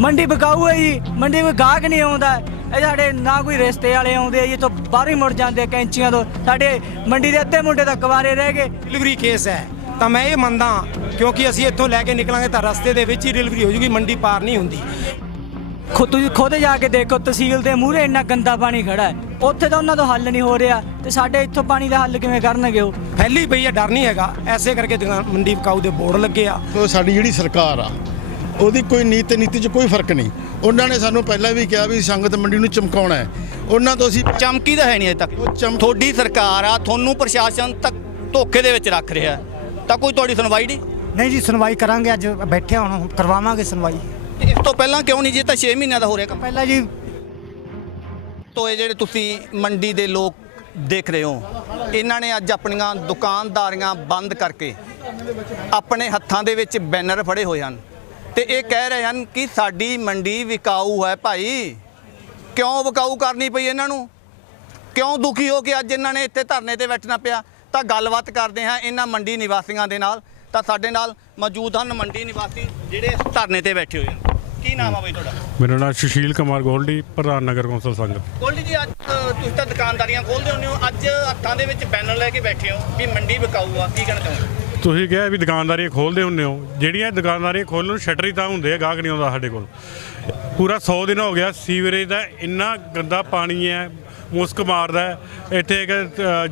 ਮੰਡੀ ਬਕਾਊ ਹੈ ਜੀ। ਮੰਡੀ ਵਿੱਚ ਗਾਹਕ ਨਹੀਂ ਆਉਂਦਾ। ਇਹ ਸਾਡੇ ਨਾ ਕੋਈ ਰਿਸ਼ਤੇ ਵਾਲੇ ਆਉਂਦੇ ਆ ਜੀ ਤੋਂ ਬਾਹਰ ਹੀ ਮੁੜ ਜਾਂਦੇ ਆ ਕੈਂਚੀਆਂ ਤੋਂ। ਸਾਡੇ ਮੰਡੀ ਦੇ ਅੱਧੇ ਮੁੰਡੇ ਤਾਂ ਕੁਵਾਰੇ ਰਹਿ ਗਏ। ਡਿਲੀਵਰੀ ਕੇਸ ਹੈ। ਤਾਂ ਮੈਂ ਇਹ ਮੰਨਦਾ ਕਿਉਂਕਿ ਅਸੀਂ ਇੱਥੋਂ ਲੈ ਕੇ ਨਿਕਲਾਂਗੇ ਤਾਂ ਰਸਤੇ ਦੇ ਵਿੱਚ ਹੀ ਡਿਲੀਵਰੀ ਹੋ ਜੂਗੀ ਮੰਡੀ ਪਾਰ ਨਹੀਂ ਹੁੰਦੀ। ਖੁਦ ਤੁਸੀਂ ਖੁਦ ਜਾ ਕੇ ਦੇਖੋ ਤਹਿਸੀਲ ਦੇ ਮੂਹਰੇ ਇੰਨਾ ਗੰਦਾ ਪਾਣੀ ਖੜਾ ਹੈ। ਉੱਥੇ ਤਾਂ ਉਹਨਾਂ ਤੋਂ ਹੱਲ ਨਹੀਂ ਹੋ ਰਿਹਾ। ਤੇ ਸਾਡੇ ਇੱਥੋਂ ਪਾਣੀ ਦਾ ਹੱਲ ਕਿਵੇਂ ਕਰਨਗੇ ਉਹ? ਫੈਲੀ ਪਈ ਹੈ ਡਰ ਨਹੀਂ ਹੈਗਾ। ਐਸੇ ਕਰਕੇ ਦੁਕਾਨ ਮੰਡੀ ਵਿਕਾਊ ਦੇ ਬੋਰਡ ਲੱਗੇ ਆ। ਸਾਡੀ ਜਿਹੜੀ ਸਰਕਾਰ ਆ ਉਹਦੀ ਕੋਈ ਨੀਤ ਨੀਤੀ 'ਚ ਕੋਈ ਫ਼ਰਕ ਨਹੀਂ। ਉਹਨਾਂ ਨੇ ਸਾਨੂੰ ਪਹਿਲਾਂ ਵੀ ਕਿਹਾ ਵੀ ਸੰਗਤ ਮੰਡੀ ਨੂੰ ਚਮਕਾਉਣਾ ਹੈ। ਉਹਨਾਂ ਤੋਂ ਅਸੀਂ ਚਮਕੀ ਤਾਂ ਹੈ ਨਹੀਂ ਅਜੇ ਤੱਕ। ਤੁਹਾਡੀ ਸਰਕਾਰ ਆ ਤੁਹਾਨੂੰ ਪ੍ਰਸ਼ਾਸਨ ਤੱਕ ਧੋਖੇ ਦੇ ਵਿੱਚ ਰੱਖ ਰਿਹਾ ਤਾਂ ਕੋਈ ਤੁਹਾਡੀ ਸੁਣਵਾਈ ਨਹੀਂ? ਨਹੀਂ ਜੀ ਸੁਣਵਾਈ ਕਰਾਂਗੇ ਅੱਜ ਬੈਠੇ ਹਾਂ ਹੁਣ ਕਰਵਾਵਾਂਗੇ ਸੁਣਵਾਈ। ਇਸ ਤੋਂ ਪਹਿਲਾਂ ਕਿਉਂ ਨਹੀਂ ਜੇ? ਤਾਂ 6 ਮਹੀਨਿਆਂ ਦਾ ਹੋ ਰਿਹਾ ਕੰਮ। ਪਹਿਲਾਂ ਜੀ ਤੋਂ ਇਹ ਜਿਹੜੇ ਤੁਸੀਂ ਮੰਡੀ ਦੇ ਲੋਕ ਦੇਖ ਰਹੇ ਹੋ ਇਹਨਾਂ ਨੇ ਅੱਜ ਆਪਣੀਆਂ ਦੁਕਾਨਦਾਰੀਆਂ ਬੰਦ ਕਰਕੇ ਆਪਣੇ ਹੱਥਾਂ ਦੇ ਵਿੱਚ ਬੈਨਰ ਫੜੇ ਹੋਏ ਹਨ। ਤੇ ਇਹ ਕਹਿ ਰਹੇ ਹਨ ਕਿ ਸਾਡੀ ਮੰਡੀ ਵਿਕਾਊ ਹੈ ਭਾਈ। ਕਿਉਂ ਵਿਕਾਊ ਕਰਨੀ ਪਈ ਇਹਨਾਂ ਨੂੰ? ਕਿਉਂ ਦੁਖੀ ਹੋ ਕੇ ਅੱਜ ਇਹਨਾਂ ਨੇ ਇੱਥੇ ਧਰਨੇ ਤੇ ਬੈਠਣਾ ਪਿਆ? ਤਾਂ ਗੱਲਬਾਤ ਕਰਦੇ ਹਾਂ ਇਹਨਾਂ ਮੰਡੀ ਨਿਵਾਸੀਆਂ ਦੇ ਨਾਲ। ਤਾਂ ਸਾਡੇ ਨਾਲ ਮੌਜੂਦ ਹਨ ਮੰਡੀ ਨਿਵਾਸੀ ਜਿਹੜੇ ਧਰਨੇ ਤੇ ਬੈਠੇ ਹੋਏ ਹਨ। ਕੀ ਨਾਮ ਆ ਬਈ ਤੁਹਾਡਾ? ਮੇਰਾ ਨਾਮ ਸੁਸ਼ੀਲ ਕੁਮਾਰ ਗੋਲਡੀ ਪ੍ਰਧਾਨ ਨਗਰ ਕੌਂਸਲ ਸੰਗਤ। ਗੋਲਡੀ ਜੀ ਅੱਜ ਤੁਸੀਂ ਤਾਂ ਦੁਕਾਨਦਾਰੀਆਂ ਖੋਲਦੇ ਹੁੰਦੇ ਹੋ। ਅੱਜ ਹੱਥਾਂ ਦੇ ਵਿੱਚ ਬੈਨਰ ਲੈ ਕੇ ਬੈਠੇ ਹੋ ਵੀ ਮੰਡੀ ਵਿਕਾਊ ਆ। ਕੀ ਕਹਿਣਾ ਚਾਹੁੰਦੇ ਤੁਸੀਂ ਕਿਹਾ ਵੀ ਦੁਕਾਨਦਾਰੀਆਂ ਖੋਲਦੇ ਹੁੰਦੇ ਹੋ। ਜਿਹੜੀਆਂ ਦੁਕਾਨਦਾਰੀਆਂ ਖੋਲਣ ਨੂੰ ਸ਼ਟਰ ਹੀ ਤਾਂ ਹੁੰਦੇ ਆ, ਗਾਹਕ ਨਹੀਂ ਆਉਂਦਾ ਸਾਡੇ ਕੋਲ। ਪੂਰਾ 100 ਦਿਨ ਹੋ ਗਿਆ, ਸੀਵਰੇਜ ਦਾ ਇੰਨਾ ਗੰਦਾ ਪਾਣੀ ਹੈ, ਮੁਸਕ ਮਾਰਦਾ ਇੱਥੇ ਇੱਕ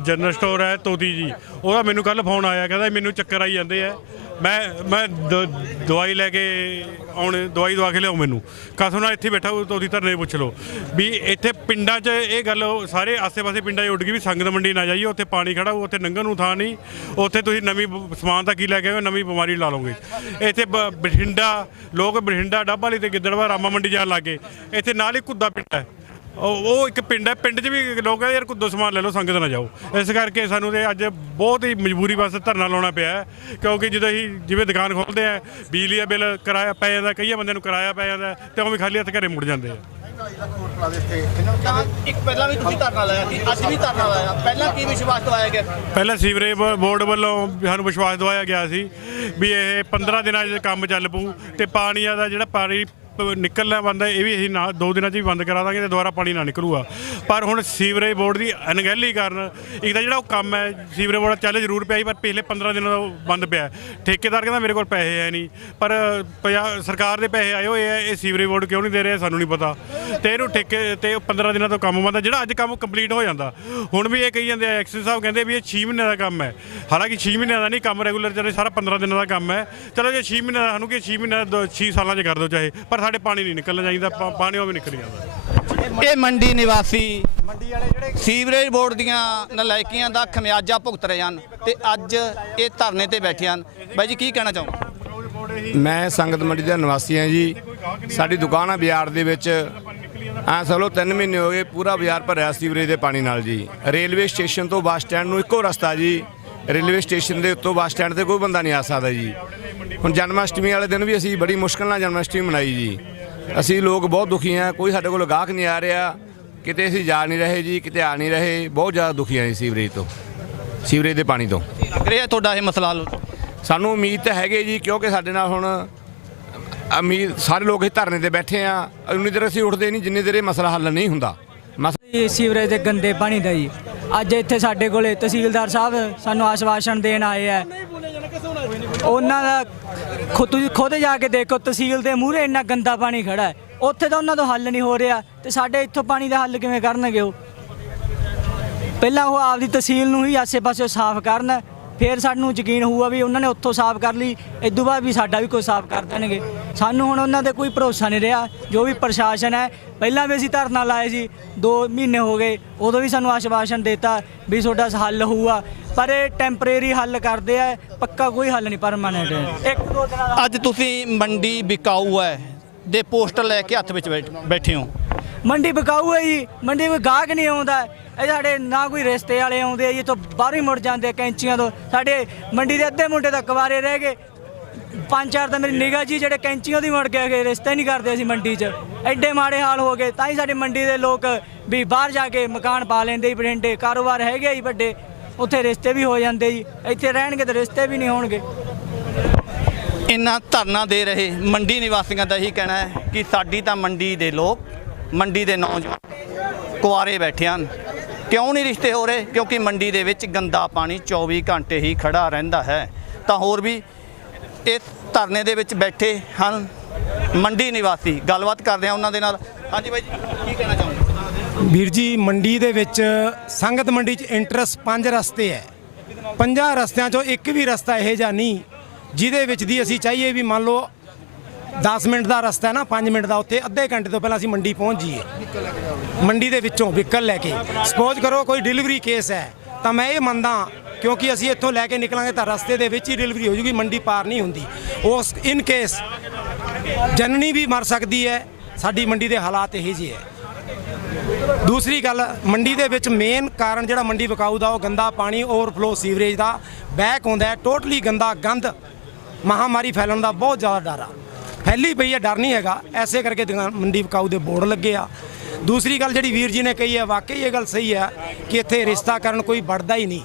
ਜਨਰਲ ਸਟੋਰ ਹੈ ਤੋਤੀ ਜੀ। ਉਹਦਾ ਮੈਨੂੰ ਕੱਲ ਫੋਨ ਆਇਆ, ਕਹਿੰਦਾ ਮੈਨੂੰ ਚੱਕਰ ਆਈ ਜਾਂਦੇ ਆ। ਮੈਂ ਮੈਂ ਦ- ਦਵਾਈ ਲੈ ਕੇ ਆਉਣੇ ਦਵਾਈ ਦਵਾ ਕੇ ਲਿਆਓ ਮੈਨੂੰ। ਕਸਮ ਨਾਲ ਇੱਥੇ ਬੈਠਾ ਤੋਤੀ ਧਰਨੇ ਪੁੱਛ ਲਓ। ਵੀ ਇੱਥੇ ਪਿੰਡਾਂ 'ਚ ਇਹ ਗੱਲ ਉਹ ਸਾਰੇ ਆਸੇ-ਪਾਸੇ ਪਿੰਡਾਂ 'ਚ ਉੱਡ ਗਈ ਵੀ ਸੰਗਤ ਮੰਡੀ ਨਾ ਜਾਈਏ ਉੱਥੇ ਪਾਣੀ ਖੜਾ ਹੋਊ, ਉੱਥੇ ਲੰਘਣ ਨੂੰ ਥਾਂ ਨਹੀਂ। ਉੱਥੇ ਤੁਸੀਂ ਨਵੀਂ ਬ- ਸਮਾਨ ਤਾਂ ਕੀ ਲੈ ਕੇ ਆਏ ਹੋ, ਨਵੀਂ ਬਿਮਾਰੀ ਲਾ ਲਓਗੇ। ਇੱਥੇ ਬ- ਬਠਿੰਡਾ ਲੋਕ ਬਠਿੰਡਾ ਡੱਬ ਵਾਲੀ ਤੇ ਗਿੱਦੜਵਾ ਰਾਮਾ ਮੰਡੀ ਜਾਣ ਲੱਗੇ ਇੱਥੇ ਨਾਲ ਹੀ ਕੁੱਦਾ ਪਿੰਡ ਹੈ। ਉਹ ਉਹ ਇੱਕ ਪਿੰਡ ਹੈ ਪਿੰਡ 'ਚ ਵੀ ਲੋਕ ਕਹਿੰਦੇ ਯਾਰ ਕੁੱਦੋ ਸਮਾਨ ਲੈ ਲਓ ਸੰਗਤ ਨਾ ਜਾਓ। ਇਸ ਕਰਕੇ ਸਾਨੂੰ ਤੇ ਅੱਜ ਬਹੁਤ ਹੀ ਮਜਬੂਰੀ ਵਾਸਤੇ ਧਰਨਾ ਲਾਉਣਾ ਪਿਆ ਹੈ, ਕਿਉਂਕਿ ਜਦੋਂ ਅਸੀਂ ਜਿਵੇਂ ਦੁਕਾਨ ਖੋਲਦੇ ਆ ਬਿਜਲੀ ਦਾ ਬਿੱਲ ਕਿਰਾਇਆ ਪੈ ਜਾਂਦਾ ਕਈਆਂ ਬੰਦਿਆਂ ਨੂੰ ਕਿਰਾਇਆ ਪੈ ਜਾਂਦਾ ਤੇ ਉਹ ਵੀ ਖਾਲੀ ਹੱਥ ਘਰੇ ਮੁੜ ਜਾਂਦੇ ਆ। ਤਾਂ ਇੱਕ ਪਹਿਲਾਂ ਵੀ ਤੁਸੀਂ ਧਰਨਾ ਲਾਇਆ ਸੀ ਅੱਜ ਵੀ ਧਰਨਾ ਲਾਇਆ। ਪਹਿਲਾਂ ਕੀ ਵਿਸ਼ਵਾਸ ਦਵਾਇਆ ਗਿਆ? ਪਹਿਲਾਂ ਸੀਵਰੇਜ ਬ- ਬੋਰਡ ਵੱਲੋਂ ਸਾਨੂੰ ਵਿਸ਼ਵਾਸ ਦਵਾਇਆ ਗਿਆ ਸੀ ਵੀ ਇਹ 15 ਦਿਨਾਂ 'ਚ ਕੰਮ ਚੱਲ ਪਊ ਤੇ ਪਾਣੀਆਂ ਦਾ ਜਿਹੜਾ ਪਾਣੀ ਪ- ਨਿਕਲਣਾ ਬੰਦਾ ਇਹ ਵੀ ਅਸੀਂ ਨਾ ਦੋ ਦਿਨਾਂ 'ਚ ਵੀ ਬੰਦ ਕਰਾ ਦਾਂਗੇ ਤੇ ਦੁਬਾਰਾ ਪਾਣੀ ਨਾ ਨਿਕਲੂਗਾ। ਪਰ ਹੁਣ ਸੀਵਰੇਜ ਬੋਰਡ ਦੀ ਅਣਗਹਿਲੀ ਕਾਰਨ ਇੱਕ ਤਾਂ ਜਿਹੜਾ ਉਹ ਕੰਮ ਹੈ, ਸੀਵਰੇਜ ਬੋਰਡ ਚੱਲ ਜ਼ਰੂਰ ਪਿਆ ਸੀ, ਪਰ ਪਿਛਲੇ 15 ਦਿਨਾਂ ਤੋਂ ਬੰਦ ਪਿਆ ਠੇਕੇਦਾਰ ਕਹਿੰਦਾ ਮੇਰੇ ਕੋਲ ਪੈਸੇ ਹੈ ਨਹੀਂ। ਪਰ ਪੰਜਾ- ਸਰਕਾਰ ਦੇ ਪੈਸੇ ਆਏ ਹੋਏ ਆ, ਇਹ ਸੀਵਰੇਜ ਬੋਰਡ ਕਿਉਂ ਨਹੀਂ ਦੇ ਰਿਹਾ ਸਾਨੂੰ ਨਹੀਂ ਪਤਾ। ਤੇ ਇਹਨੂੰ ਠੇਕੇ ਤੇ ਉਹ 15 ਦਿਨਾਂ ਤੋਂ ਕੰਮ ਬੰਦ ਜਿਹੜਾ ਅੱਜ ਕੰਮ ਕੰਪਲੀਟ ਹੋ ਜਾਂਦਾ। ਹੁਣ ਵੀ ਇਹ ਕਹੀ ਜਾਂਦੇ ਆ, ਐਕਸ਼ਨ ਸਾਹਿਬ ਕਹਿੰਦੇ ਵੀ ਇਹ 6 ਮਹੀਨਿਆਂ ਦਾ ਕੰਮ ਹੈ। ਹਾਲਾਂਕਿ 6 ਮਹੀਨਿਆਂ ਦਾ ਨਹੀਂ, ਕੰਮ ਰੈਗੂਲਰ ਚੱਲੇ ਸਾਰਾ 15 ਦਿਨਾਂ ਦਾ ਕੰਮ ਹੈ। ਚਲੋ ਜੇ 6 ਮਹੀਨਿਆਂ ਦਾ ਸਾਨੂੰ ਕਿ 6 ਮਹੀਨਿਆਂ ਦਾ 6 ਸਾਲਾਂ 'ਚ ਕਰ ਦਿਓ ਚਾਹੇ, ਪਰ ਸਾਡੇ ਪਾਣੀ ਨਹੀਂ ਨਿਕਲਣਾ ਚਾਹੀਦਾ ਪਾ- ਪਾਣੀ ਉਹ ਵੀ ਨਿਕਲ ਜਾਂਦਾ। ਇਹ ਮੰਡੀ ਨਿਵਾਸੀ ਸੀਵਰੇਜ ਬੋਰਡ ਦੀਆਂ ਨਲਾਇਕੀਆਂ ਦਾ ਖਮਿਆਜਾ ਭੁਗਤ ਰਹੇ ਹਨ ਤੇ ਅੱਜ ਇਹ ਧਰਨੇ ਤੇ ਬੈਠੇ ਹਨ। ਬਾਈ ਜੀ ਕੀ ਕਹਿਣਾ ਚਾਹੋਗੇ? ਮੈਂ ਸੰਗਤ ਮੰਡੀ ਦਾ ਨਿਵਾਸੀ ਹਾਂ ਜੀ। ਸਾਡੀ ਦੁਕਾਨ ਆ ਬਾਜ਼ਾਰ ਦੇ ਵਿੱਚ। ਆ ਸਲੋ 3 ਮਹੀਨੇ ਹੋ ਗਏ ਪੂਰਾ ਬਾਜ਼ਾਰ ਭਰਿਆ ਸੀਵਰੇਜ ਦੇ ਪਾਣੀ ਨਾਲ ਜੀ। ਰੇਲਵੇ ਸਟੇਸ਼ਨ ਤੋਂ ਬੱਸ ਸਟੈਂਡ ਨੂੰ ਇੱਕੋ ਰਸਤਾ ਜੀ। ਰੇਲਵੇ ਸਟੇਸ਼ਨ ਦੇ ਉੱਤੋਂ ਬੱਸ ਸਟੈਂਡ ਤੇ ਕੋਈ ਬੰਦਾ ਨਹੀਂ ਆ ਸਕਦਾ ਜੀ। ਹੁਣ ਜਨਮਾਸ਼ਟਮੀ ਵਾਲੇ ਦਿਨ ਵੀ ਅਸੀਂ ਬੜੀ ਮੁਸ਼ਕਲ ਨਾਲ ਜਨਮਾਸ਼ਟਮੀ ਮਨਾਈ ਜੀ। ਅਸੀਂ ਲੋਕ ਬਹੁਤ ਦੁਖੀ ਆ ਕੋਈ ਸਾਡੇ ਕੋਲ ਗਾਹਕ ਨਹੀਂ ਆ ਰਿਹਾ। ਕਿਤੇ ਅਸੀਂ ਜਾ ਨਹੀਂ ਰਹੇ ਜੀ ਕਿਤੇ ਆ ਨਹੀਂ ਰਹੇ। ਬਹੁਤ ਜ਼ਿਆਦਾ ਦੁਖੀ ਆ ਜੀ ਸੀਵਰੇਜ ਤੋਂ ਸੀਵਰੇਜ ਦੇ ਪਾਣੀ ਤੋਂ। ਲੱਗ ਰਿਹਾ ਤੁਹਾਡਾ ਇਹ ਮਸਲਾ ਹੱਲ? ਸਾਨੂੰ ਉਮੀਦ ਤਾਂ ਹੈਗੇ ਜੀ ਕਿਉਂਕਿ ਸਾਡੇ ਨਾਲ ਹੁਣ ਉਮੀਦ ਸਾਰੇ ਲੋਕ ਇਹ ਧਰਨੇ ਤੇ ਬੈਠੇ ਆ ਉਨੀ ਦੇਰ ਅਸੀਂ ਉੱਠਦੇ ਨਹੀਂ ਜਿੰਨੀ ਦੇਰ ਇਹ ਮਸਲਾ ਹੱਲ ਨਹੀਂ ਹੁੰਦਾ। ਮਸ ਇਹ ਸੀਵਰੇਜ ਦੇ ਗੰਦੇ ਪਾਣੀ ਦਾ ਜੀ। ਅੱਜ ਇੱਥੇ ਸਾਡੇ ਕੋਲੇ ਤਹਿਸੀਲਦਾਰ ਸਾਹਿਬ ਸਾਨੂੰ ਆਸ਼ਵਾਸਨ ਦੇਣ ਆਏ ਆ। ਉਹਨਾਂ ਦਾ ਖੁਦ ਤੁਸੀਂ ਖੁਦ ਜਾ ਕੇ ਦੇਖੋ, ਤਹਿਸੀਲ ਦੇ ਮੂਹਰੇ ਇੰਨਾ ਗੰਦਾ ਪਾਣੀ ਖੜਾ ਹੈ। ਉੱਥੇ ਤਾਂ ਉਹਨਾਂ ਤੋਂ ਹੱਲ ਨਹੀਂ ਹੋ ਰਿਹਾ। ਤੇ ਸਾਡੇ ਇੱਥੋਂ ਪਾਣੀ ਦਾ ਹੱਲ ਕਿਵੇਂ ਕਰਨਗੇ ਉਹ? ਪਹਿਲਾਂ ਉਹ ਆਪਦੀ ਤਹਿਸੀਲ ਨੂੰ ਹੀ ਆਸੇ-ਪਾਸੇ ਸਾਫ਼ ਕਰਨ। ਫਿਰ ਸਾਨੂੰ ਯਕੀਨ ਹੋਊਗਾ ਵੀ ਉਹਨਾਂ ਨੇ ਉੱਥੋਂ ਸਾਫ਼ ਕਰ ਲਈ ਇਦੋਂ ਬਾਅਦ ਵੀ ਸਾਡਾ ਵੀ ਕੋਈ ਸਾਫ਼ ਕਰ ਦੇਣਗੇ। ਸਾਨੂੰ ਹੁਣ ਉਹਨਾਂ ਤੇ ਕੋਈ ਭਰੋਸਾ ਨਹੀਂ ਰਿਹਾ ਜੋ ਵੀ ਪ੍ਰਸ਼ਾਸਨ ਹੈ ਪਹਿਲਾਂ ਵੀ ਅਸੀਂ ਧਰਨਾ ਲਾਏ ਸੀ 2 ਮਹੀਨੇ ਹੋ ਗਏ ਉਦੋਂ ਵੀ ਸਾਨੂੰ ਆਸ਼ਵਾਸਨ ਦਿੱਤਾ ਵੀ ਤੁਹਾਡਾ ਹੱਲ ਹੋਊਗਾ ਪਰ ਇਹ ਟੈਂਪਰੇਰੀ ਹੱਲ ਕਰਦੇ ਆ ਪੱਕਾ ਕੋਈ ਹੱਲ ਨਹੀਂ ਪਰਮਾਨੈਂਟ ਇੱਕ ਦੋ ਦਿਨਾਂ ਦਾ ਅੱਜ ਤੁਸੀਂ ਮੰਡੀ ਵਿਕਾਊ ਹੈ ਦੇ ਪੋਸਟਰ ਲੈ ਕੇ ਹੱਥ ਵਿੱਚ ਬੈਠ- ਹੋ। ਮੰਡੀ ਬਕਾਊ ਹੈ ਜੀ ਮੰਡੀ ਵਿੱਚ ਗਾਹਕ ਨਹੀਂ ਆਉਂਦਾ ਇਹ ਸਾਡੇ ਨਾ ਕੋਈ ਰਿਸ਼ਤੇ ਵਾਲੇ ਆਉਂਦੇ ਆ ਜੀ ਤੋਂ ਬਾਹਰੋਂ ਹੀ ਮੁੜ ਜਾਂਦੇ ਕੈਂਚੀਆਂ ਤੋਂ। ਸਾਡੇ ਮੰਡੀ ਦੇ ਅੱਧੇ ਮੁੰਡੇ ਤਾਂ ਕੁਵਾਰੇ ਰਹਿ ਗਏ। ਪੰਜ ਚਾਰ ਤਾਂ ਮੇਰੀ ਨਿਗਾਹ ਜੀ ਜਿਹੜੇ ਕੈਂਚੀਆਂ ਦੀ ਮੁੜ ਕੇ ਗਏ, ਰਿਸ਼ਤੇ ਨਹੀਂ ਕਰਦੇ ਅਸੀਂ ਮੰਡੀ 'ਚ। ਐਡੇ ਮਾੜੇ ਹਾਲ ਹੋ ਗਏ, ਤਾਂ ਹੀ ਸਾਡੇ ਮੰਡੀ ਦੇ ਲੋਕ ਵੀ ਬਾਹਰ ਜਾ ਕੇ ਮਕਾਨ ਪਾ ਲੈਂਦੇ ਜੀ, ਬਠਿੰਡੇ। ਕਾਰੋਬਾਰ ਹੈਗੇ ਜੀ ਵੱਡੇ, ਉੱਥੇ ਰਿਸ਼ਤੇ ਵੀ ਹੋ ਜਾਂਦੇ ਜੀ। ਇੱਥੇ ਰਹਿਣਗੇ ਤਾਂ ਰਿਸ਼ਤੇ ਵੀ ਨਹੀਂ ਹੋਣਗੇ। ਇੰਨਾ ਧਰਨਾ ਦੇ ਰਹੇ ਮੰਡੀ ਨਿਵਾਸੀਆਂ ਦਾ ਇਹੀ ਕਹਿਣਾ ਹੈ ਕਿ ਸਾਡੀ ਤਾਂ ਮੰਡੀ ਦੇ ਲੋਕ, ਮੰਡੀ ਦੇ ਨੌਜਵਾਨ ਕੁਆਰੇ ਬੈਠੇ ਹਨ। ਕਿਉਂ ਨਹੀਂ ਰਿਸ਼ਤੇ ਹੋ ਰਹੇ? ਕਿਉਂਕਿ ਮੰਡੀ ਦੇ ਵਿੱਚ ਗੰਦਾ ਪਾਣੀ 24 ਘੰਟੇ ਹੀ ਖੜਾ ਰਹਿੰਦਾ ਹੈ। ਤਾਂ ਹੋਰ ਵੀ ਇਹ ਧਰਨੇ ਦੇ ਵਿੱਚ ਬੈਠੇ ਹਨ ਮੰਡੀ ਨਿਵਾਸੀ। ਗੱਲਬਾਤ ਕਰਦੇ ਆ ਉਹਨਾਂ ਦੇ ਨਾਲ। ਹਾਂਜੀ ਬਾਈ ਜੀ, ਕੀ ਕਹਿਣਾ ਚਾਹੁੰਦੇ ਵੀਰ ਜੀ, ਮੰਡੀ ਦੇ ਵਿੱਚ ਸੰਗਤ ਮੰਡੀ 'ਚ ਇੰਟਰਸਟ ਪੰਜ ਰਸਤੇ ਹੈ। ਪੰਜਾਂ ਰਸਤਿਆਂ 'ਚੋਂ ਇੱਕ ਵੀ ਰਸਤਾ ਇਹੋ ਜਿਹਾ ਨਹੀਂ, ਜਿਹਦੇ ਵਿੱਚ ਦੀ ਅਸੀਂ ਚਾਹੀਏ ਵੀ ਮੰਨ ਲਓ 10 ਮਿੰਟ ਦਾ ਰਸਤਾ ਹੈ ਨਾ 5 ਮਿੰਟ ਦਾ ਉੱਥੇ, ਅੱਧੇ ਘੰਟੇ ਤੋਂ ਪਹਿਲਾਂ ਅਸੀਂ ਮੰਡੀ ਪਹੁੰਚ ਜਾਈਏ। ਮੰਡੀ ਦੇ ਵਿੱਚੋਂ ਵਹੀਕਲ ਲੈ ਕੇ। ਸਪੋਜ਼ ਕਰੋ ਕੋਈ ਡਿਲੀਵਰੀ ਕੇਸ ਹੈ, ਤਾਂ ਮੈਂ ਇਹ ਮੰਨਦਾ ਕਿਉਂਕਿ ਅਸੀਂ ਇੱਥੋਂ ਲੈ ਕੇ ਨਿਕਲਾਂਗੇ ਤਾਂ ਰਸਤੇ ਦੇ ਵਿੱਚ ਹੀ ਡਿਲੀਵਰੀ ਹੋ ਜੂਗੀ, ਮੰਡੀ ਪਾਰ ਨਹੀਂ ਹੁੰਦੀ। ਉਸ ਇਨ ਕੇਸ ਜਨਨੀ ਵੀ ਮਰ ਸਕਦੀ ਹੈ, ਸਾਡੀ ਮੰਡੀ ਦੇ ਹਾਲਾਤ ਇਹੋ ਜਿਹੇ ਹੈ। ਦੂਸਰੀ ਗੱਲ, ਮੰਡੀ ਦੇ ਵਿੱਚ ਮੇਨ ਕਾਰਨ ਜਿਹੜਾ ਮੰਡੀ ਵਿਕਾਊ ਦਾ, ਉਹ ਗੰਦਾ ਪਾਣੀ ਓਵਰਫਲੋ ਸੀਵਰੇਜ ਦਾ ਬੈਕ ਹੁੰਦਾ ਟੋਟਲੀ ਗੰਦਾ ਗੰਦ, ਮਹਾਮਾਰੀ ਫੈਲਣ ਦਾ ਬਹੁਤ ਜ਼ਿਆਦਾ ਡਰ ਆ। ਫੈਲੀ ਪਈ ਹੈ ਡਰ ਨਹੀਂ ਹੈਗਾ। ਐਸੇ ਕਰਕੇ ਦੁਕਾਨ- ਮੰਡੀ ਵਿਕਾਊ ਦੇ ਬੋਰਡ ਲੱਗੇ ਆ। ਦੂਸਰੀ ਗੱਲ ਜਿਹੜੀ ਵੀਰ ਜੀ ਨੇ ਕਹੀ ਹੈ ਵਾਕਈ ਇਹ ਗੱਲ ਸਹੀ ਹੈ ਕਿ ਇੱਥੇ ਰਿਸ਼ਤਾ ਕਰਨ ਕੋਈ ਵੜਦਾ ਹੀ ਨਹੀਂ।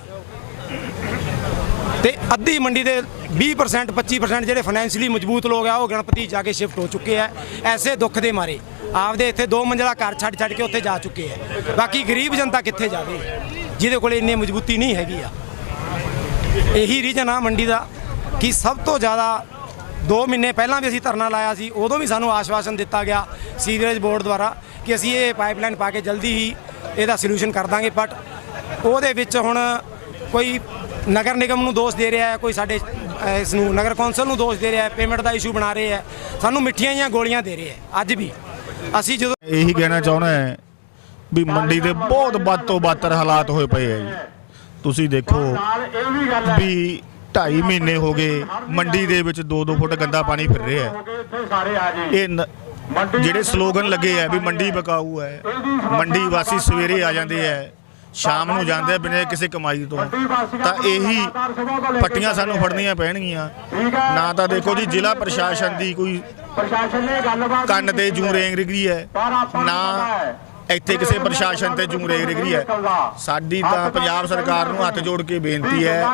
ਤੇ ਅੱਧੀ ਮੰਡੀ ਦੇ 20% 25% ਜਿਹੜੇ ਫਾਈਨੈਂਸ਼ੀਅਲੀ ਮਜ਼ਬੂਤ ਲੋਕ ਆ, ਉਹ ਗਣਪਤੀ ਜਾ ਕੇ ਸ਼ਿਫਟ ਹੋ ਚੁੱਕੇ ਆ। ਐਸੇ ਦੁੱਖ ਦੇ ਮਾਰੇ। ਆਪਦੇ ਇੱਥੇ ਦੋ ਮੰਜ਼ਲਾ ਘਰ ਛੱਡ ਛੱਡ ਕੇ ਉੱਥੇ ਜਾ ਚੁੱਕੇ ਆ। ਬਾਕੀ ਗਰੀਬ ਜਨਤਾ ਕਿੱਥੇ ਜਾਵੇ? ਜਿਹਦੇ ਕੋਲੇ ਇੰਨੀ ਮਜ਼ਬੂਤੀ ਨਹੀਂ ਹੈਗੀ ਆ। ਇਹੀ ਰੀਜਨ ਆ ਮੰਡੀ ਦਾ ਕਿ ਸਭ ਤੋਂ ਜ਼ਿਆਦਾ 2 ਮਹੀਨੇ ਪਹਿਲਾਂ ਵੀ ਅਸੀਂ ਧਰਨਾ ਲਾਇਆ ਸੀ, ਉਦੋਂ ਵੀ ਸਾਨੂੰ ਆਸ਼ਵਾਸਨ ਦਿੱਤਾ ਗਿਆ ਸੀਵਰੇਜ ਬੋਰਡ ਦੁਆਰਾ ਕਿ ਅਸੀਂ ਇਹ ਪਾਈਪਲਾਈਨ ਪਾ ਕੇ ਜਲਦੀ ਹੀ ਇਹਦਾ ਸੋਲੂਸ਼ਨ ਕਰ ਦਾਂਗੇ, ਬਟ ਉਹਦੇ ਵਿੱਚ ਹੁਣ ਕੋਈ ਨਗਰ ਨਿਗਮ ਨੂੰ ਦੋਸ਼ ਦੇ ਰਿਹਾ ਹੈ, ਕੋਈ ਸਾਡੇ ਇਸ ਨੂੰ ਨਗਰ ਕੌਂਸਲ ਨੂੰ ਦੋਸ਼ ਦੇ ਰਿਹਾ ਹੈ, ਪੇਮੈਂਟ ਦਾ ਇਸ਼ੂ ਬਣਾ ਰਹੇ ਹੈ, ਸਾਨੂੰ ਮਿੱਠੀਆਂ ਜਿਹੀਆਂ ਗੋਲੀਆਂ ਦੇ ਰਹੇ ਹੈ, ਅੱਜ ਵੀ। ਅਸੀਂ ਜਦੋਂ ਇਹੀ ਕਹਿਣਾ ਚਾਹੁੰਦਾ ਹੈ ਵੀ ਮੰਡੀ ਦੇ ਬਹੁਤ ਵੱਧ ਤੋਂ ਵੱਧ ਹਾਲਾਤ ਹੋਏ ਪਏ ਹੈ ਜੀ। ਤੁਸੀਂ ਦੇਖੋ ਵੀ 2.5 ਮਹੀਨੇ ਹੋ ਗਏ ਮੰਡੀ ਦੇ ਵਿੱਚ 2-2 ਫੁੱਟ ਗੰਦਾ ਪਾਣੀ ਫਿਰ ਰਿਹਾ ਹੈ। ਇਹ ਨ- ਜਿਹੜੇ ਸਲੋਗਨ ਲੱਗੇ ਆ ਵੀ ਮੰਡੀ ਬਕਾਊ ਹੈ ਮੰਡੀ ਵਾਸੀ ਸਵੇਰੇ ਆ ਜਾਂਦੇ ਆ ਸ਼ਾਮ ਨੂੰ ਜਾਂਦੇ ਬਿਨਾਂ ਕਿਸੇ ਕਮਾਈ ਤੋਂ। ਤਾਂ ਇਹੀ ਪੱਟੀਆਂ ਸਾਨੂੰ ਫੜਨੀਆਂ ਪੈਣਗੀਆਂ। ਨਾ ਤਾਂ ਦੇਖੋ ਜੀ ਜ਼ਿਲ੍ਹਾ ਪ੍ਰਸ਼ਾਸਨ ਦੀ ਕੋਈ ਕੰਨ ਤੇ ਜੂੰ ਰੇਂਗ ਰਿਗਰੀ ਹੈ ਨਾ ਇੱਥੇ ਕਿਸੇ ਪ੍ਰਸ਼ਾਸਨ ਤੇ ਜੂੰ ਰੇਂਗ ਹੈ। ਸਾਡੀ ਤਾਂ ਪੰਜਾਬ ਸਰਕਾਰ ਨੂੰ ਹੱਥ ਜੋੜ ਕੇ ਬੇਨਤੀ ਹੈ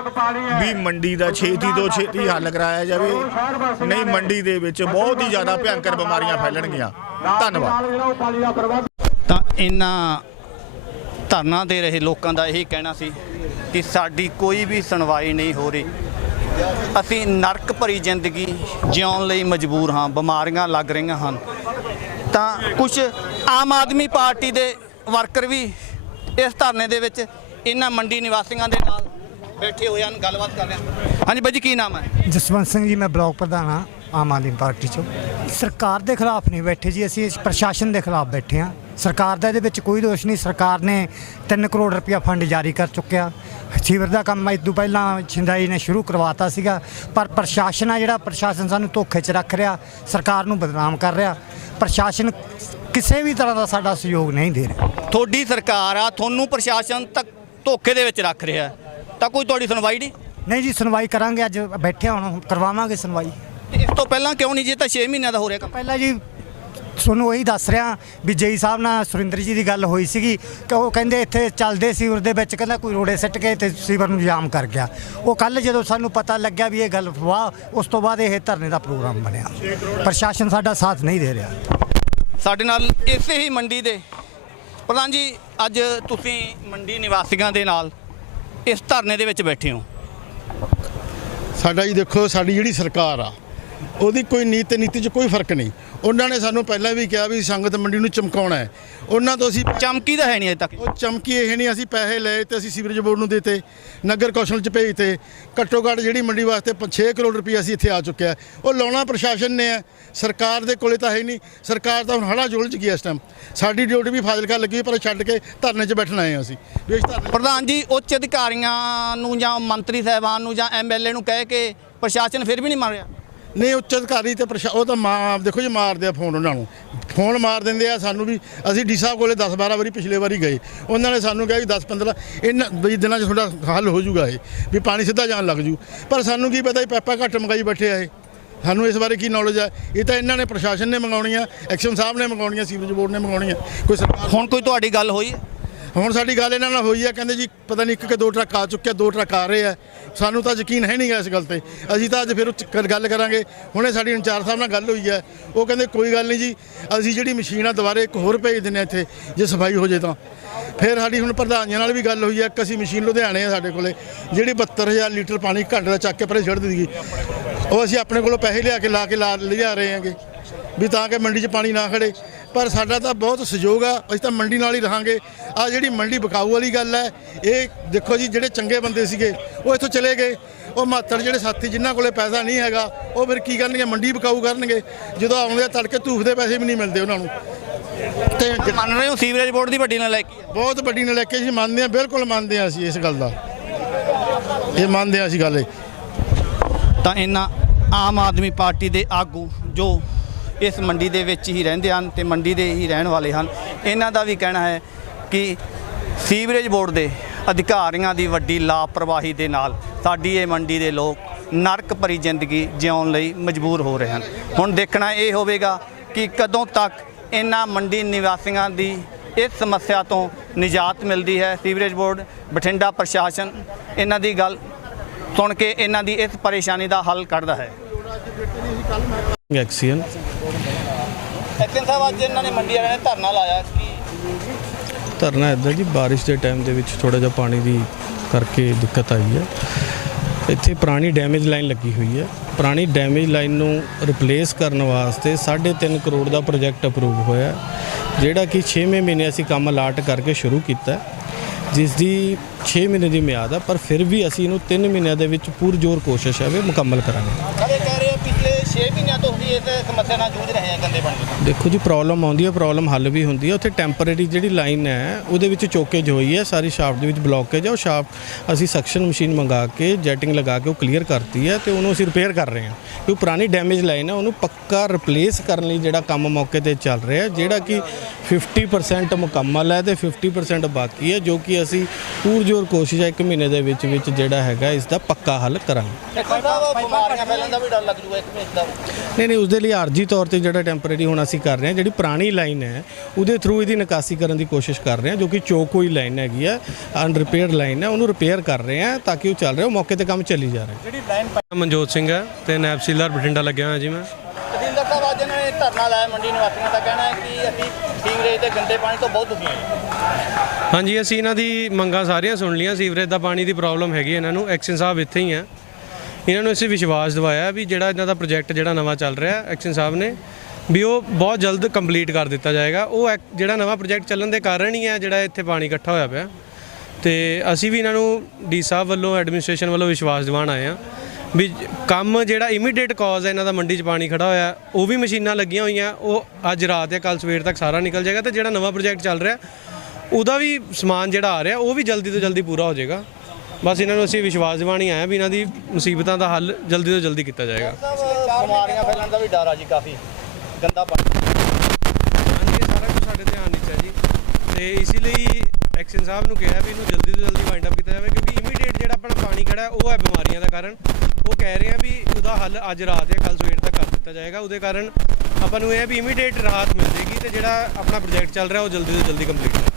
ਵੀ ਮੰਡੀ ਦਾ ਛੇਤੀ ਤੋਂ ਛੇਤੀ ਹੱਲ ਕਰਾਇਆ ਜਾਵੇ। ਨਹੀਂ, ਮੰਡੀ ਦੇ ਵਿੱਚ ਬਹੁਤ ਹੀ ਜ਼ਿਆਦਾ ਭਿਆਨਕ ਬਿਮਾਰੀਆਂ ਫੈਲਣਗੀਆਂ। ਧੰਨਵਾਦ। ਤਾਂ ਇਹਨਾਂ ਧਰਨਾ ਦੇ ਰਹੇ ਲੋਕਾਂ ਦਾ ਇਹੀ ਕਹਿਣਾ ਸੀ ਕਿ ਸਾਡੀ ਕੋਈ ਵੀ ਸੁਣਵਾਈ ਨਹੀਂ ਹੋ ਰਹੀ। ਅਸੀਂ ਨਰਕ ਭਰੀ ਜ਼ਿੰਦਗੀ ਜਿਉਣ ਲਈ ਮਜਬੂਰ ਹਾਂ, ਬਿਮਾਰੀਆਂ ਲੱਗ ਰਹੀਆਂ ਹਨ। ਤਾਂ ਕੁਝ ਆਮ ਆਦਮੀ ਪਾਰਟੀ ਦੇ ਵਰਕਰ ਵੀ ਇਸ ਧਰਨੇ ਦੇ ਵਿੱਚ ਇਹਨਾਂ ਮੰਡੀ ਨਿਵਾਸੀਆਂ ਦੇ ਨਾਲ ਬੈਠੇ ਹੋਏ ਹਨ, ਗੱਲਬਾਤ ਕਰ ਰਹੇ ਹਨ ਹਾਂਜੀ ਬਾਈ ਜੀ, ਕੀ ਨਾਮ ਹੈ? ਜਸਵੰਤ ਸਿੰਘ ਜੀ, ਮੈਂ ਬਲਾਕ ਪ੍ਰਧਾਨ ਹਾਂ, ਆਮ ਆਦਮੀ ਪਾਰਟੀ ਚੋਂ। ਸਰਕਾਰ ਦੇ ਖਿਲਾਫ ਨਹੀਂ ਬੈਠੇ ਜੀ, ਅਸੀਂ ਪ੍ਰਸ਼ਾਸਨ ਦੇ ਖਿਲਾਫ ਬੈਠੇ ਹਾਂ। ਸਰਕਾਰ ਦਾ ਇਹਦੇ ਵਿੱਚ ਕੋਈ ਦੋਸ਼ ਨਹੀਂ, ਸਰਕਾਰ ਨੇ 3 ਕਰੋੜ ਰੁਪਇਆ ਫੰਡ ਜਾਰੀ ਕਰ ਚੁੱਕਿਆ। ਸੀਵਰ ਦਾ ਕੰਮ ਇਸ ਤੋਂ ਪਹਿਲਾਂ ਛਿੰਦਾਈ ਨੇ ਸ਼ੁਰੂ ਕਰਵਾਤਾ ਸੀਗਾ, ਪਰ ਪ੍ਰਸ਼ਾਸਨ ਆ ਜਿਹੜਾ, ਪ੍ਰਸ਼ਾਸਨ ਸਾਨੂੰ ਧੋਖੇ 'ਚ ਰੱਖ ਰਿਹਾ, ਸਰਕਾਰ ਨੂੰ ਬਦਨਾਮ ਕਰ ਰਿਹਾ। ਪ੍ਰਸ਼ਾਸਨ ਕਿਸੇ ਵੀ ਤਰ੍ਹਾਂ ਦਾ ਸਾਡਾ ਸਹਿਯੋਗ ਨਹੀਂ ਦੇ ਰਿਹਾ। ਤੁਹਾਡੀ ਸਰਕਾਰ ਆ ਤੁਹਾਨੂੰ ਪ੍ਰਸ਼ਾਸਨ ਤੱਕ ਧੋਖੇ ਦੇ ਵਿੱਚ ਰੱਖ ਰਿਹਾ ਹੈ। ਤਾਂ ਕੋਈ ਤੁਹਾਡੀ ਸੁਣਵਾਈ ਨਹੀਂ? ਨਹੀਂ ਜੀ ਸੁਣਵਾਈ ਕਰਾਂਗੇ ਅੱਜ ਬੈਠੇ ਹਾਂ ਹੁਣ ਕਰਵਾਵਾਂਗੇ ਸੁਣਵਾਈ। ਇਸ ਤੋਂ ਪਹਿਲਾਂ ਕਿਉਂ ਨਹੀਂ ਜੇ? ਤਾਂ 6 ਮਹੀਨਿਆਂ ਦਾ ਹੋ ਰਿਹਾ ਕੰਮ। ਪਹਿਲਾਂ ਜੀ ਤੁਹਾਨੂੰ ਉਹੀ ਦੱਸ ਰਿਹਾ ਵੀ ਜੇਈ ਸਾਹਿਬ ਨਾਲ ਸੁਰਿੰਦਰ ਜੀ ਦੀ ਗੱਲ ਹੋਈ ਸੀਗੀ ਕਿ ਉਹ ਕਹਿੰਦੇ ਇੱਥੇ ਚੱਲਦੇ ਸੀਵਰ ਦੇ ਵਿੱਚ ਕਹਿੰਦਾ ਕੋਈ ਰੋੜੇ ਸਿੱਟ ਕੇ ਤੇ ਸੀਵਰ ਨੂੰ ਜਾਮ ਕਰ ਗਿਆ। ਉਹ ਕੱਲ ਜਦੋਂ ਸਾਨੂੰ ਪਤਾ ਲੱਗਿਆ ਵੀ ਇਹ ਗੱਲ ਵਾਹ ਉਸ ਤੋਂ ਬਾਅਦ ਇਹ ਧਰਨੇ ਦਾ ਪ੍ਰੋਗਰਾਮ ਬਣਿਆ। ਪ੍ਰਸ਼ਾਸਨ ਸਾਡਾ ਸਾਥ ਨਹੀਂ ਦੇ ਰਿਹਾ। ਸਾਡੇ ਨਾਲ ਇਸੇ ਹੀ ਮੰਡੀ ਦੇ ਪ੍ਰਧਾਨ ਜੀ, ਅੱਜ ਤੁਸੀਂ ਮੰਡੀ ਨਿਵਾਸੀਆਂ ਦੇ ਨਾਲ ਇਸ ਧਰਨੇ ਦੇ ਵਿੱਚ ਬੈਠੇ ਹੋ। ਸਾਡਾ ਜੀ ਦੇਖੋ, ਸਾਡੀ ਜਿਹੜੀ ਸਰਕਾਰ ਆ ਉਹਦੀ ਕੋਈ ਨੀਤ ਤੇ ਨੀਤੀ 'ਚ ਕੋਈ ਫ਼ਰਕ ਨਹੀਂ। ਉਹਨਾਂ ਨੇ ਸਾਨੂੰ ਪਹਿਲਾਂ ਵੀ ਕਿਹਾ ਵੀ ਸੰਗਤ ਮੰਡੀ ਨੂੰ ਚਮਕਾਉਣਾ ਹੈ। ਉਹਨਾਂ ਤੋਂ ਅਸੀਂ ਚਮਕੀ ਤਾਂ ਹੈ ਨਹੀਂ ਅਜੇ ਤੱਕ। ਉਹ ਚਮਕੀ ਇਹ ਨਹੀਂ ਅਸੀਂ ਪੈਸੇ ਲਏ ਤੇ ਅਸੀਂ ਸੀਵਰੇਜ ਬੋਰਡ ਨੂੰ ਦਿੱਤੇ ਨਗਰ ਕੌਂਸਲ 'ਚ ਭੇਜਤੇ। ਘੱਟੋ ਘੱਟ ਜਿਹੜੀ ਮੰਡੀ ਵਾਸਤੇ 6 ਕਰੋੜ ਰੁਪਏ ਅਸੀਂ ਇੱਥੇ ਆ ਚੁੱਕਿਆ ਉਹ ਲਾਉਣਾ ਪ੍ਰਸ਼ਾਸਨ ਨੇ ਹੈ। ਸਰਕਾਰ ਦੇ ਕੋਲੇ ਤਾਂ ਹੈ ਨਹੀਂ। ਸਰਕਾਰ ਤਾਂ ਹੁਣ ਹੜਾ ਜੋਲ 'ਚ ਗਈ ਇਸ ਟਾਈਮ ਸਾਡੀ ਡਿਊਟੀ ਵੀ ਫਾਜ਼ਿਲਕਾ ਲੱਗੀ ਪਰ ਛੱਡ ਕੇ ਧਰਨੇ 'ਚ ਬੈਠਣ ਆਏ ਹਾਂ ਅਸੀਂ। ਪ੍ਰਧਾਨ ਜੀ ਉੱਚ ਅਧਿਕਾਰੀਆਂ ਨੂੰ ਜਾਂ ਮੰਤਰੀ ਸਾਹਿਬਾਨ ਨੂੰ ਜਾਂ ਐਮਐਲਏ ਨੂੰ ਕਹਿ ਕੇ ਪ੍ਰਸ਼ਾਸਨ ਫਿਰ ਵੀ ਨਹੀਂ ਮੰਨ ਰਿਹਾ? ਨਹੀਂ, ਉੱਚ ਅਧਿਕਾਰੀ ਤੇ ਪ੍ਰਸ਼ਾ, ਉਹ ਤਾਂ ਮਾਂ, ਦੇਖੋ ਜੀ, ਮਾਰਦੇ ਆ ਫੋਨ ਉਹਨਾਂ ਨੂੰ। ਫੋਨ ਮਾਰ ਦਿੰਦੇ ਆ ਸਾਨੂੰ ਵੀ, ਅਸੀਂ ਡੀ ਸਾਹਿਬ ਕੋਲੇ 10 12 ਵਾਰੀ ਪਿਛਲੇ ਵਾਰੀ ਗਏ। ਉਹਨਾਂ ਨੇ ਸਾਨੂੰ ਕਿਹਾ ਵੀ 10 15 ਇਹਨਾਂ, ਵੀ ਦਿਨਾਂ 'ਚ ਤੁਹਾਡਾ ਹੱਲ ਹੋ ਜਾਊਗਾ ਇਹ, ਵੀ ਪਾਣੀ ਸਿੱਧਾ ਜਾਣ ਲੱਗ ਜੂ। ਪਰ ਸਾਨੂੰ ਕੀ ਪਤਾ ਇਹ ਪੈਪਾ ਘੱਟ ਮੰਗਾਈ ਬੈਠੇ ਆ ਇਹ। ਸਾਨੂੰ ਇਸ ਬਾਰੇ ਕੀ ਨੌਲੇਜ ਹੈ ਇਹ ਤਾਂ ਇਹਨਾਂ ਨੇ, ਪ੍ਰਸ਼ਾਸਨ ਨੇ ਮੰਗਾਉਣੀਆਂ, ਐਕਸ਼ਨ ਸਾਹਿਬ ਨੇ ਮੰਗਾਉਣੀਆਂ, ਸੀਵਰੇਜ ਬੋਰਡ ਨੇ ਮੰਗਾਉਣੀਆਂ। ਕੋਈ ਸਰਕਾਰ ਹੁਣ ਕੋਈ ਤੁਹਾਡੀ ਗੱਲ ਹੋਈ? ਹੈ ਹੁਣ ਸਾਡੀ ਗੱਲ ਇਹਨਾਂ ਨਾਲ ਹੋਈ ਹੈ, ਕਹਿੰਦੇ ਜੀ ਪਤਾ ਨਹੀਂ ਇੱਕ ਕਿ ਦੋ ਟਰੱਕ ਆ ਚੁੱਕਿਆ ਦੋ ਟਰੱਕ ਆ ਰਹੇ ਆ। ਸਾਨੂੰ ਤਾਂ ਯਕੀਨ ਹੈ ਨਹੀਂਗਾ ਇਸ ਗੱਲ ਤੇ। ਅਸੀਂ ਤਾਂ ਅੱਜ ਫਿਰ ਉਹ ਗੱਲ ਕਰਾਂਗੇ। ਹੁਣੇ ਸਾਡੀ ਇੰਚਾਰਜ ਸਾਹਿਬ ਨਾਲ ਗੱਲ ਹੋਈ ਹੈ। ਉਹ ਕਹਿੰਦੇ ਕੋਈ ਗੱਲ ਨਹੀਂ ਜੀ, ਅਸੀਂ ਜਿਹੜੀ ਮਸ਼ੀਨ ਆ ਦੁਬਾਰੇ ਇੱਕ ਹੋਰ ਭੇਜ ਦਿੰਦੇ ਹਾਂ ਇੱਥੇ, ਜੇ ਸਫ਼ਾਈ ਹੋ ਜੇ ਤਾਂ। ਫਿਰ ਸਾਡੀ ਹੁਣ ਪ੍ਰਧਾਨੀਆਂ ਨਾਲ ਵੀ ਗੱਲ ਹੋਈ ਹੈ, ਇੱਕ ਅਸੀਂ ਮਸ਼ੀਨ ਲੁਧਿਆਣੇ ਆ ਸਾਡੇ ਕੋਲੇ, ਜਿਹੜੀ 72000 ਲੀਟਰ ਪਾਣੀ ਘੰਟੇ ਦਾ ਚੱਕ ਕੇ ਪਰੇ ਛੱਡ ਦਿੱਤੀ। ਉਹ ਅਸੀਂ ਆਪਣੇ ਕੋਲੋਂ ਪੈਸੇ ਲਿਆ ਕੇ ਲਾ ਕੇ ਲਾ, ਲਿਆ ਰਹੇ ਹਾਂਗੇ। ਵੀ ਤਾਂ ਕਿ ਮੰਡੀ 'ਚ ਪਾਣੀ ਨਾ ਖੜੇ ਪਰ ਸਾਡਾ ਤਾਂ ਬਹੁਤ ਸਹਿਯੋਗ ਆ ਅਸੀਂ ਤਾਂ ਮੰਡੀ ਨਾਲ ਹੀ ਰਹਾਂਗੇ। ਆ ਜਿਹੜੀ ਮੰਡੀ ਬਕਾਊ ਵਾਲੀ ਗੱਲ ਹੈ ਇਹ ਦੇਖੋ ਜੀ ਜਿਹੜੇ ਚੰਗੇ ਬੰਦੇ ਸੀਗੇ ਉਹ ਇੱਥੋਂ ਚਲੇ ਗਏ। ਉਹ ਮਾਤੜ ਜਿਹੜੇ ਸਾਥੀ ਜਿਨ੍ਹਾਂ ਕੋਲੇ ਪੈਸਾ ਨਹੀਂ ਹੈਗਾ ਉਹ ਫਿਰ ਕੀ ਕਰਨਗੇ ਮੰਡੀ ਬਕਾਊ ਕਰਨਗੇ। ਜਦੋਂ ਆਉਂਦੇ ਆ ਤੜਕੇ ਧੂਫ ਦੇ ਪੈਸੇ ਵੀ ਨਹੀਂ ਮਿਲਦੇ ਉਹਨਾਂ ਨੂੰ। ਤੇ ਮੰਨ ਰਹੇ ਹੋ ਸੀਵਰੇਜ ਬੋਰਡ ਦੀ ਵੱਡੀ ਨਾਲ ਲੈ ਕੇ? ਬਹੁਤ ਵੱਡੀ ਨਲੇਕੇ ਜੀ ਮੰਨਦੇ ਆ ਬਿਲਕੁਲ ਮੰਨਦੇ ਆ ਅਸੀਂ ਇਸ ਗੱਲ ਦਾ। ਇਹ ਮੰਨਦੇ ਆ ਅਸੀਂ ਗੱਲ ਇਹ। ਤਾਂ ਇਹਨਾਂ ਆਮ ਆਦਮੀ ਪਾਰਟੀ ਦੇ ਆਗੂ ਜੋ ਇਸ ਮੰਡੀ ਦੇ ਵਿੱਚ ਹੀ ਰਹਿੰਦੇ ਹਨ ਤੇ ਮੰਡੀ ਦੇ ਹੀ ਰਹਿਣ ਵਾਲੇ ਹਨ। ਇਹਨਾਂ ਦਾ ਵੀ ਕਹਿਣਾ ਹੈ ਕਿ ਸੀਵਰੇਜ ਬੋਰਡ ਦੇ ਅਧਿਕਾਰੀਆਂ ਦੀ ਵੱਡੀ ਲਾਪਰਵਾਹੀ ਦੇ ਨਾਲ ਸਾਡੀ ਇਹ ਮੰਡੀ ਦੇ ਲੋਕ ਨਰਕ ਭਰੀ ਜ਼ਿੰਦਗੀ ਜਿਉਣ ਲਈ ਮਜਬੂਰ ਹੋ ਰਹੇ ਹਨ। ਹੁਣ ਦੇਖਣਾ ਇਹ ਹੋਵੇਗਾ ਕਿ ਕਦੋਂ ਤੱਕ ਇਹਨਾਂ ਮੰਡੀ ਨਿਵਾਸੀਆਂ ਦੀ ਇਸ ਸਮੱਸਿਆ ਤੋਂ ਨਿਜਾਤ ਮਿਲਦੀ ਹੈ। ਸੀਵਰੇਜ ਬੋਰਡ, ਬਠਿੰਡਾ ਪ੍ਰਸ਼ਾਸਨ ਇਹਨਾਂ ਦੀ ਗੱਲ ਸੁਣ ਕੇ ਇਹਨਾਂ ਦੀ ਇਸ ਪਰੇਸ਼ਾਨੀ ਦਾ ਹੱਲ ਕੱਢਦਾ ਹੈ। ਐਕਸੀਅਨ ਐਕਸ਼ਨ ਸਾਹਿਬ ਅੱਜ ਇਹਨਾਂ ਨੇ ਮੰਡੀ ਵਾਲਿਆਂ ਨੇ ਧਰਨਾ ਲਾਇਆ ਕਿ ਧਰਨਾ ਇੱਦਾਂ ਜੀ ਬਾਰਿਸ਼ ਦੇ ਟਾਈਮ ਦੇ ਵਿੱਚ ਥੋੜਾ ਜਿਹਾ ਪਾਣੀ ਦੀ ਕਰਕੇ ਦਿੱਕਤ ਆਈ ਹੈ। ਇੱਥੇ ਪੁਰਾਣੀ ਡੈਮੇਜ ਲਾਈਨ ਲੱਗੀ ਹੋਈ ਹੈ। ਪੁਰਾਣੀ ਡੈਮੇਜ ਲਾਈਨ ਨੂੰ ਰਿਪਲੇਸ ਕਰਨ ਵਾਸਤੇ 3.5 ਕਰੋੜ ਦਾ ਪ੍ਰੋਜੈਕਟ ਅਪਰੂਵ ਹੋਇਆ ਜਿਹੜਾ ਕਿ 6ਵੇਂ ਮਹੀਨੇ ਅਸੀਂ ਕੰਮ ਅਲਾਟ ਕਰਕੇ ਸ਼ੁਰੂ ਕੀਤਾ ਜਿਸ ਦੀ 6 ਮਹੀਨੇ ਦੀ ਮਿਆਦ ਹੈ ਪਰ ਫਿਰ ਵੀ ਅਸੀਂ ਇਹਨੂੰ 3 ਮਹੀਨਿਆਂ ਦੇ ਵਿੱਚ ਪੂਰਜੋਰ ਕੋਸ਼ਿਸ਼ ਹੈ ਵੀ ਮੁਕੰਮਲ ਕਰਾਂਗੇ। ਕਦੇ ਕਹਿ ਰਹੇ ਆ ਪਿਛਲੇ 6 ਮਹੀਨਿਆਂ ਤੋਂ ਅਸੀਂ ਇਸ ਸਮੱਸਿਆ ਨਾਲ ਜੂਝ ਰਹੇ ਹਾਂ ਗੰਦੇ ਪਾਣੀ ਦੀ ਦੇਖੋ ਜੀ ਪ੍ਰੋਬਲਮ ਆਉਂਦੀ ਹੈ ਪ੍ਰੋਬਲਮ ਹੱਲ ਵੀ ਹੁੰਦੀ ਹੈ ਉੱਥੇ ਟੈਂਪਰੇਰੀ ਜਿਹੜੀ ਲਾਈਨ ਹੈ ਉਹਦੇ ਵਿੱਚ ਚੋਕੇਜ ਹੋਈ ਹੈ ਸਾਰੀ ਸ਼ਾਫਟ ਦੇ ਵਿੱਚ ਬਲੌਕੇਜ ਹੈ ਉਹ ਸ਼ਾਫਟ ਅਸੀਂ ਸਕਸ਼ਨ ਮਸ਼ੀਨ ਮੰਗਾ ਕੇ ਜੈਟਿੰਗ ਲਗਾ ਕੇ ਉਹ ਕਲੀਅਰ ਕਰਤੀ ਹੈ ਤੇ ਉਹਨੂੰ ਅਸੀਂ ਰਿਪੇਅਰ ਕਰ ਰਹੇ ਹਾਂ ਕਿਉਂ ਪੁਰਾਣੀ ਡੈਮੇਜ ਲਾਈਨ ਹੈ ਉਹਨੂੰ ਪੱਕਾ ਰਿਪਲੇਸ ਕਰਨ ਲਈ ਜਿਹੜਾ ਕੰਮ ਮੌਕੇ ਤੇ ਚੱਲ ਰਿਹਾ ਹੈ ਜਿਹੜਾ ਕਿ 50% ਮੁਕੰਮਲ ਹੈ ਤੇ 50% ਬਾਕੀ ਹੈ ਜੋ ਕਿ ਅਸੀਂ ਪੂਰਜੋਰ ਕੋਸ਼ਿਸ਼ ਹੈ ਇੱਕ ਮਹੀਨੇ ਦੇ ਵਿੱਚ ਵਿੱਚ ਜਿਹੜਾ ਹੈਗਾ ਇਸ ਦਾ ਪੱਕਾ ਹੱਲ ਕਰਾਂਗੇ। ਐਕਸ਼ਨ ਸਾਹਿਬ ਬਿਮਾਰੀਆਂ ਫੈਲਣ ਦਾ ਵੀ ਡਰ ਲੱਗ ਜੂਗਾ ਇੱਕ ਮਹੀਨੇ ਦਾ। ਨਹੀਂ ਨਹੀਂ ਉਸ ਦੇ ਲਈ ਆਰਜੀ ਤੌਰ ਤੇ ਜਿਹੜਾ ਟੈਂਪਰੇਰੀ ਹੁਣ ਅਸੀਂ ਕਰ ਰਹੇ ਹਾਂ ਜਿਹੜੀ ਪੁਰਾਣੀ ਲਾਈਨ ਹੈ ਉਹਦੇ ਥਰੂ ਇਹਦੀ ਨਿਕਾਸੀ ਕਰਨ ਦੀ ਕੋਸ਼ਿਸ਼ ਕਰ ਰਹੇ ਹਾਂ ਜੋ ਕਿ ਚੋਕ ਹੋਈ ਲਾਈਨ ਹੈਗੀ ਹੈ ਅਨਰਿਪੇਅਰਡ ਲਾਈਨ ਹੈ ਉਹਨੂੰ ਰਿਪੇਅਰ ਕਰ ਰਹੇ ਹਾਂ ਤਾਂ ਕਿ ਉਹ ਚੱਲ ਰਿਹਾ ਉਹ ਮੌਕੇ ਤੇ ਕੰਮ ਚੱਲੀ ਜਾ ਰਿਹਾ ਮਨਜੋਤ ਸਿੰਘ ਹੈ ਤੇ ਨੈਬ ਸੀਲਰ ਬਠਿੰਡਾ ਲੱਗਿਆ ਹੋਇਆ ਜੀ ਮੈਂ। ਤਹਿਸੀਲਦਾਰ ਸਾਹਿਬ ਅੱਜ ਇਹਨਾਂ ਨੇ ਧਰਨਾ ਲਾਇਆ ਮੰਡੀ ਨਿਵਾਸੀਆਂ ਦਾ ਕਹਿਣਾ ਹੈ ਕਿ ਅਸੀਂ ਸੀਵਰੇਜ ਦੇ ਗੰਦੇ ਪਾਣੀ ਤੋਂ ਬਹੁਤ ਦੁਖੀ ਹਾਂ ਹਾਂਜੀ ਅਸੀਂ ਇਹਨਾਂ ਦੀ ਮੰਗਾਂ ਸਾਰੀਆਂ ਸੁਣ ਲੀਆਂ ਸੀਵਰੇਜ ਦਾ ਪਾਣੀ ਦੀ ਪ੍ਰੋਬਲਮ ਹੈਗੀ ਇਹਨਾਂ ਨੂੰ ਐਕਸ਼ਨ ਸਾਹਿਬ ਇੱਥੇ ਹੀ ਆ ਇਹਨਾਂ ਨੂੰ ਅਸੀਂ ਵਿਸ਼ਵਾਸ ਦਿਵਾਇਆ ਵੀ ਜਿਹੜਾ ਇਹਨਾਂ ਦਾ ਪ੍ਰੋਜੈਕਟ ਜਿਹੜਾ ਨਵਾਂ ਚੱਲ ਰਿਹਾ, ਐਕਸ਼ਨ ਸਾਹਿਬ ਨੇ, ਵੀ ਉਹ ਬਹੁਤ ਜਲਦ ਕੰਪਲੀਟ ਕਰ ਦਿੱਤਾ ਜਾਏਗਾ। ਉਹ ਐਕ- ਜਿਹੜਾ ਨਵਾਂ ਪ੍ਰੋਜੈਕਟ ਚੱਲਣ ਦੇ ਕਾਰਨ ਹੀ ਹੈ, ਜਿਹੜਾ ਇੱਥੇ ਪਾਣੀ ਇਕੱਠਾ ਹੋਇਆ ਪਿਆ। ਤੇ ਅਸੀਂ ਵੀ ਇਹਨਾਂ ਨੂੰ ਡੀ ਸਾਹਿਬ ਵੱਲੋਂ, ਐਡਮਿਨਿਸਟ੍ਰੇਸ਼ਨ ਵੱਲੋਂ ਵਿਸ਼ਵਾਸ ਦਿਵਾਉਣ ਆਏ ਆ ਵੀ ਕੰਮ ਜਿਹੜਾ ਇਮੀਡੀਏਟ ਕਾਜ਼ ਹੈ, ਇਹਨਾਂ ਦਾ ਮੰਡੀ 'ਚ ਪਾਣੀ ਖੜਾ ਹੋਇਆ, ਉਹ ਵੀ ਮਸ਼ੀਨਾਂ ਲੱਗੀਆਂ ਹੋਈਆਂ, ਉਹ ਅੱਜ ਰਾਤ ਜਾਂ ਕੱਲ ਸਵੇਰ ਤੱਕ ਸਾਰਾ ਨਿਕਲ ਜਾਏਗਾ ਤੇ ਜਿਹੜਾ ਨਵਾਂ ਪ੍ਰੋਜੈਕਟ ਚੱਲ ਰਿਹਾ, ਉਹਦਾ ਵੀ ਸਮਾਨ ਜਿਹੜਾ ਆ ਰਿਹਾ, ਉਹ ਵੀ ਜਲਦੀ ਤੋਂ ਜਲਦੀ ਪੂਰਾ ਹੋ ਜਾਏਗਾ। ਬਸ ਇਹਨਾਂ ਨੂੰ ਅਸੀਂ ਵਿਸ਼ਵਾਸ ਦਿਵਾਣੀ ਆਏ ਆ ਵੀ ਇਹਨਾਂ ਦੀ ਮੁਸੀਬਤਾਂ ਦਾ ਹੱਲ ਜਲਦੀ ਤੋਂ ਜਲਦੀ ਕੀਤਾ ਜਾਏਗਾ। ਬਿਮਾਰੀਆਂ ਫੈਲਣ ਦਾ ਵੀ ਡਰ ਆ ਜੀ ਕਾਫੀ। ਗੰਦਾ ਪਾਣੀ। ਹਾਂਜੀ ਇਹ ਸਾਰਾ ਕੁਝ ਸਾਡੇ ਧਿਆਨ ਵਿੱਚ ਹੈ ਜੀ। ਤੇ ਇਸੇ ਲਈ ਐਕਸ਼ਨ ਸਾਹਿਬ ਨੂੰ ਕਿਹਾ ਵੀ ਇਹਨੂੰ ਜਲਦੀ ਤੋਂ ਜਲਦੀ ਵਾਈਂਡ ਅਪ ਕੀਤਾ ਜਾਵੇ ਕਿਉਂਕਿ ਇਮੀਡੀਏਟ ਜਿਹੜਾ ਆਪਣਾ ਪਾਣੀ ਖੜਾ ਉਹ ਹੈ ਬਿਮਾਰੀਆਂ ਦਾ ਕਾਰਨ। ਉਹ ਕਹਿ ਰਹੇ ਆ ਵੀ ਉਹਦਾ ਹੱਲ ਅੱਜ ਰਾਤ ਜਾਂ ਕੱਲ ਸਵੇਰ ਤੱਕ ਕਰ ਦਿੱਤਾ ਜਾਏਗਾ। ਉਹਦੇ ਕਾਰਨ ਆਪਾਂ ਨੂੰ ਇਹ ਹੈ ਵੀ ਇਮੀਡੀਏਟ ਰਾਹਤ ਮਿਲ ਜੇਗੀ ਤੇ ਜਿਹੜਾ ਆਪਣਾ ਪ੍ਰੋਜੈਕਟ ਚੱਲ ਰਿਹਾ ਉਹ ਜਲਦੀ ਤੋਂ ਜਲਦੀ ਕੰਪਲੀਟ